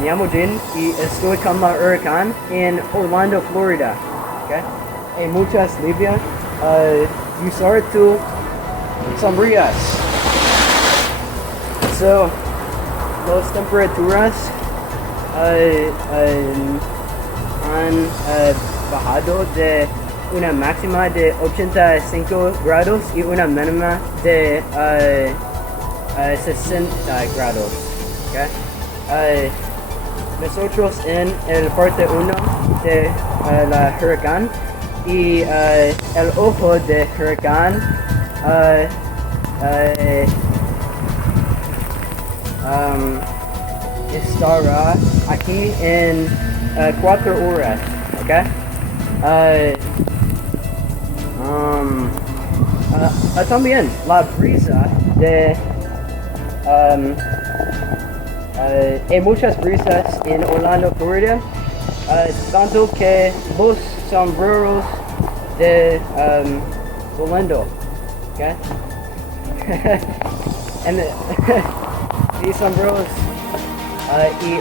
me llamo Jin y estoy con la Huracán en Orlando, Florida. Okay? Hay muchas lluvias. Usar tu sombrillas. So, las temperaturas han bajado de una máxima de 85 grados y una mínima de 60 grados. Okay? Nosotros en el parte 1 de la huracán y el ojo de huracán estará aquí en 4 horas. Okay? También la brisa de hay muchas brisas en Orlando, Florida, tanto que los sombreros de volando, okay? And these sombreros de aquí